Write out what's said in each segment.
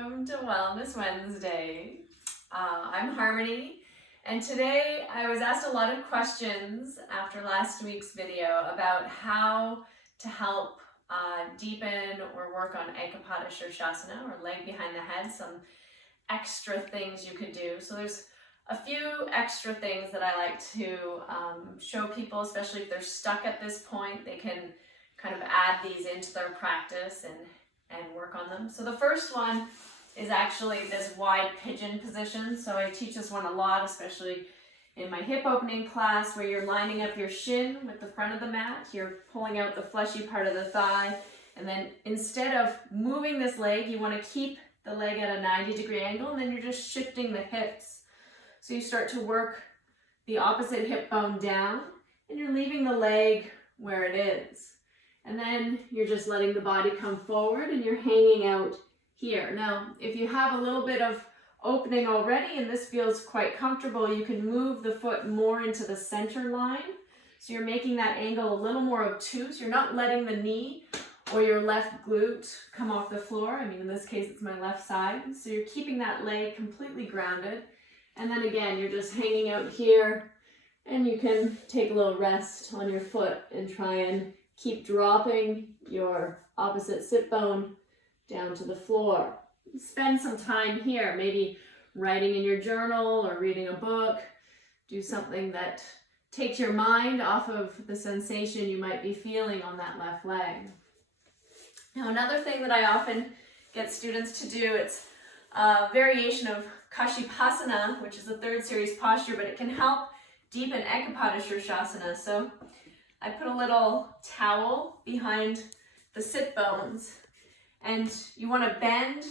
welcome to Wellness Wednesday. I'm Harmony, and today I was asked a lot of questions after last week's video about how to help deepen or work on Eka-Pada-Sirsasana, or leg behind the head, some extra things you could do. So there's a few extra things that I like to show people, especially if they're stuck at this point. They can kind of add these into their practice and work on them. So the first one is actually this wide pigeon position. So I teach this one a lot, especially in my hip opening class, where you're lining up your shin with the front of the mat. You're pulling out the fleshy part of the thigh. And then instead of moving this leg, you want to keep the leg at a 90-degree angle, and then you're just shifting the hips. So you start to work the opposite hip bone down, and you're leaving the leg where it is. And then you're just letting the body come forward and you're hanging out here. Now, if you have a little bit of opening already and this feels quite comfortable, you can move the foot more into the center line. So you're making that angle a little more obtuse. You're not letting the knee or your left glute come off the floor. I mean, in this case, it's my left side. So you're keeping that leg completely grounded. And then again, you're just hanging out here, and you can take a little rest on your foot and try and keep dropping your opposite sit bone down to the floor. Spend some time here, maybe writing in your journal or reading a book. Do something that takes your mind off of the sensation you might be feeling on that left leg. Now, another thing that I often get students to do, it's a variation of Kashi Pasta, which is the third series posture, but it can help deepen Eka-Pada-Sirsasana. So I put a little towel behind the sit bones, and you want to bend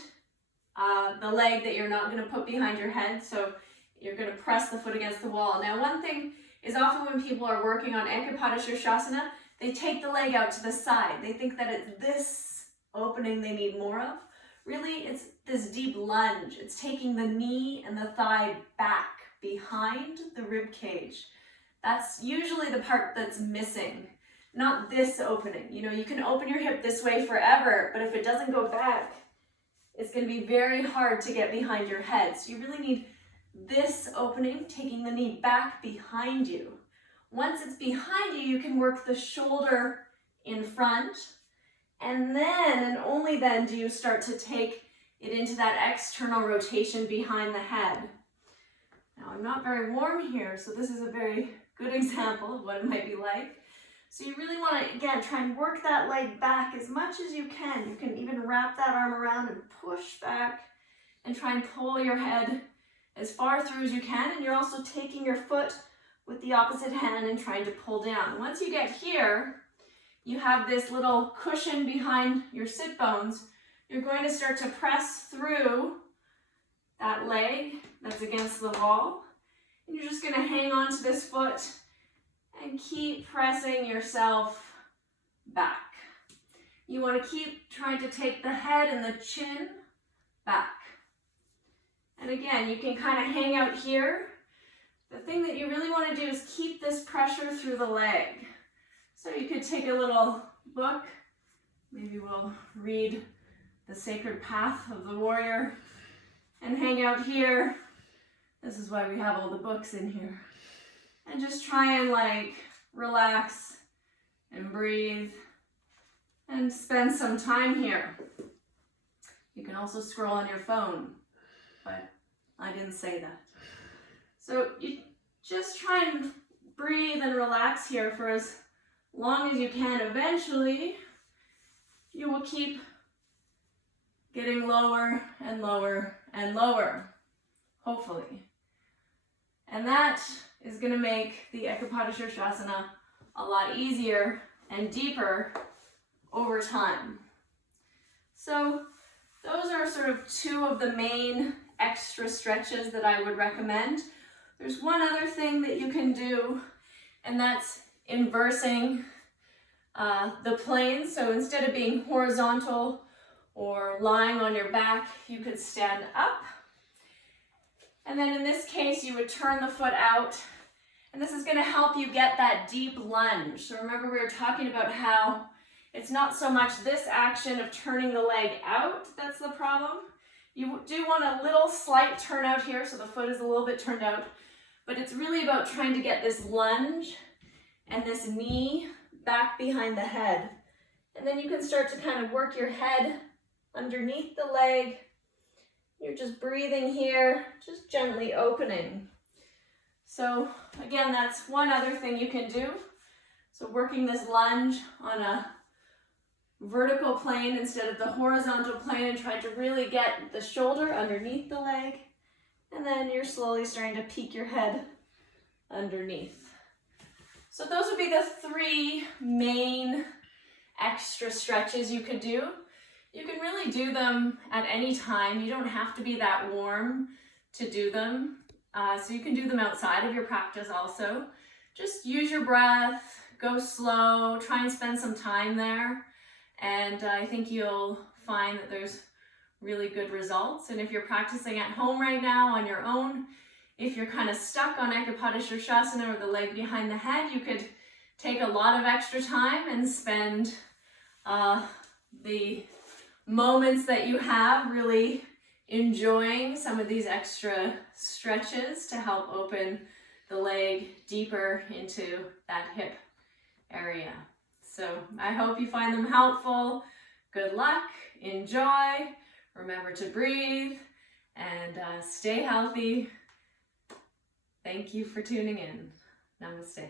the leg that you're not going to put behind your head. So you're going to press the foot against the wall. Now, one thing is, often when people are working on Eka-Pada-Sirsasana, they take the leg out to the side. They think that it's this opening they need more of. Really, it's this deep lunge. It's taking the knee and the thigh back behind the rib cage. That's usually the part that's missing, not this opening. You know, you can open your hip this way forever, but if it doesn't go back, it's going to be very hard to get behind your head. So you really need this opening, taking the knee back behind you. Once it's behind you, you can work the shoulder in front, and then, and only then, do you start to take it into that external rotation behind the head. Now, I'm not very warm here, so this is a very good example of what it might be like. So you really want to, again, try and work that leg back as much as you can. You can even wrap that arm around and push back and try and pull your head as far through as you can. And you're also taking your foot with the opposite hand and trying to pull down. Once you get here, you have this little cushion behind your sit bones. You're going to start to press through that leg that's against the wall. And you're just going to hang on to this foot and keep pressing yourself back. You want to keep trying to take the head and the chin back. And again, you can kind of hang out here. The thing that you really want to do is keep this pressure through the leg. So you could take a little book. Maybe we'll read The Sacred Path of the Warrior and hang out here. This is why we have all the books in here. And just try and relax and breathe and spend some time here. You can also scroll on your phone, but I didn't say that. So you just try and breathe and relax here for as long as you can. Eventually, you will keep getting lower and lower and lower, hopefully. And that is going to make the Eka-Pada-Sirsasana a lot easier and deeper over time. So those are sort of two of the main extra stretches that I would recommend. There's one other thing that you can do, and that's inversing the plane. So instead of being horizontal or lying on your back, you could stand up. And then in this case, you would turn the foot out, and this is going to help you get that deep lunge. So remember, we were talking about how it's not so much this action of turning the leg out that's the problem. You do want a little slight turnout here, so the foot is a little bit turned out, but it's really about trying to get this lunge and this knee back behind the head. And then you can start to kind of work your head underneath the leg. You're just breathing here, just gently opening. So again, that's one other thing you can do. So working this lunge on a vertical plane instead of the horizontal plane, and try to really get the shoulder underneath the leg. And then you're slowly starting to peek your head underneath. So those would be the 3 main extra stretches you could do. You can really do them at any time. You don't have to be that warm to do them. So you can do them outside of your practice also. Just use your breath, go slow, try and spend some time there. And I think you'll find that there's really good results. And if you're practicing at home right now on your own, if you're kind of stuck on Eka-Pada-Sirsasana or the leg behind the head, you could take a lot of extra time and spend the moments that you have really enjoying some of these extra stretches to help open the leg deeper into that hip area. So I hope you find them helpful. Good luck, enjoy, remember to breathe, and stay healthy. Thank you for tuning in. Namaste.